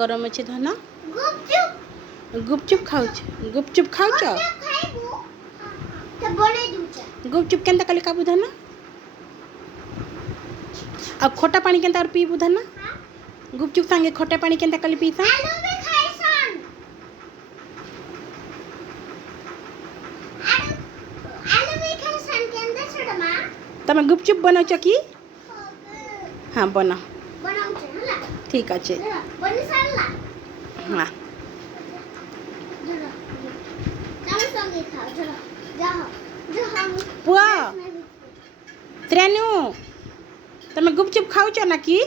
गरम अच्छे धन गुपचुप खाऊच गुपचुप खाऊच गुपचुप केन्ता कली खाबू धन आ खोटा पानी केन्ता पीबू धन गुपचुप सांगे खोटा पानी केन्ता कली पीसा तमे गुपचुप बनाऊच कि हाँ बना ठीक अच्छे हाँ पुआ त्रेनु तमे गुपचुप खाऊच ना कि